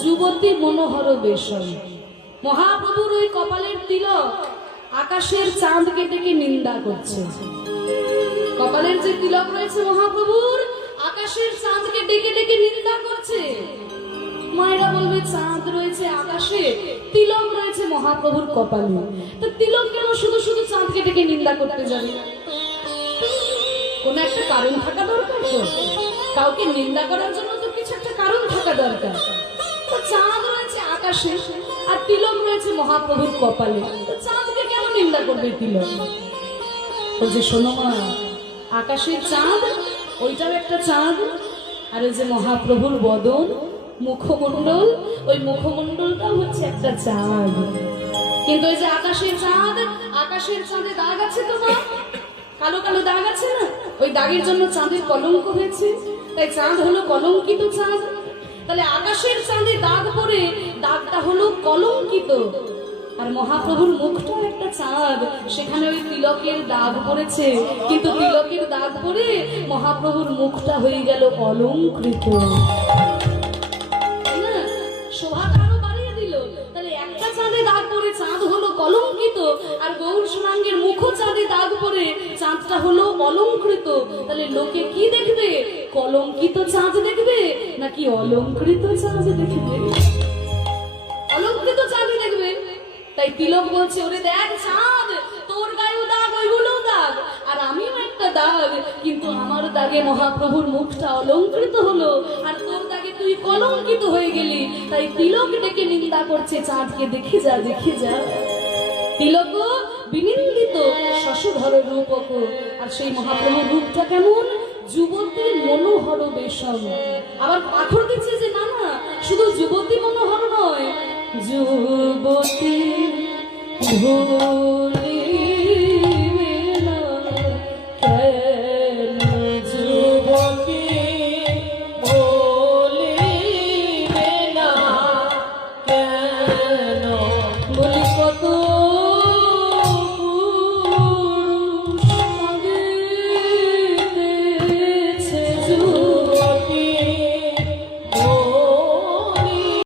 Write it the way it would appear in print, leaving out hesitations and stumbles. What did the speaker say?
যুবতী মনোহর বেশম। মহাপ্রভুর ওই কপালের তিলক আকাশের চাঁদকে ডেকে নিন্দা করছে। কপালের যে তিলক রয়েছে মহাপ্রভুর, আকাশের চাঁদকে ডেকে ডেকে নিন্দা করছে। মায়েরা বলবে চাঁদ রয়েছে আকাশে, তিলক রয়েছে মহাপ্রভুর কপালে, তো তিলক কেন শুধু শুধু চাঁদকে ডেকে নিন্দা করতে যাবে? কোন একটা কারণ থাকা দরকার তো, কাউকে নিন্দা করার জন্য তো কিছু একটা কারণ থাকা দরকার। তো চাঁদ রয়েছে আকাশে আর তিলক রয়েছে মহাপ্রভুর কপালে, তো চাঁদকে কেন নিন্দা করবে তিলক? বলছে শোনো মা, আকাশের চাঁদ ওইটাও একটা চাঁদ, আর ওই যে মহাপ্রভুর বদন মুখমণ্ডল, ওই মুখমণ্ডলটাও হচ্ছে একটা চাঁদ। কিন্তু ওই যে আকাশের চাঁদ, আকাশের চাঁদে দাগ আছে তো মা, কালো কালো দাগ আছে না, ওই দাগের জন্য চাঁদের কলঙ্ক হয়েছে, তাই চাঁদ হলো কলঙ্কিত চাঁদ। তাহলে আকাশের চাঁদে দাগ পড়ে দাগটা হলো কলঙ্কিত, আর মহাপ্রভুর মুখটাও একটা চাঁদ, সেখানে ওই তিলকের দাগ পড়েছে, কিন্তু তিলকের দাগ পড়ে মহাপ্রভুর মুখটা হয়ে গেল অলঙ্কৃত। শোভাটা আরো বাড়িয়ে দিল। তাহলে একটা চাঁদে দাগ পড়ে চাঁদ হলো কলঙ্কিত, আর গৌর সুনাঙ্গের মুখ চাঁদে দাগ পড়ে চাঁদটা হলো অলঙ্কৃত। তাহলে লোকে কি দেখবে? কলঙ্কিত চাঁদ দেখবে নাকি অলঙ্কৃত চাঁদ দেখবে? অলঙ্কৃত চাঁদ দেখবে। তাই তিলক বলছে ওরে দেখ চাঁদ, তোর গায়েও দাগ, ওইগুলো দাগ, আর আমিও একটা দাগ, কিন্তু আমার দাগে মহাপ্রভুর মুখটা অলঙ্কৃত হলো, আর তোর দাগে তুই কলঙ্কিত হয়ে গেলি। তাই তিলক ডেকে নিন্দা করছে চাঁদকে, দেখে যা দেখে যা। তিলক বিনিন্দিত শশধর রূপক, আর সেই মহাপ্রভুর রূপটা কেমন? যুবতী মনোহর বেশম। আবার পাথর দিচ্ছে যে না না, শুধু যুবতী মনোহর নয়, যুবতী ভুল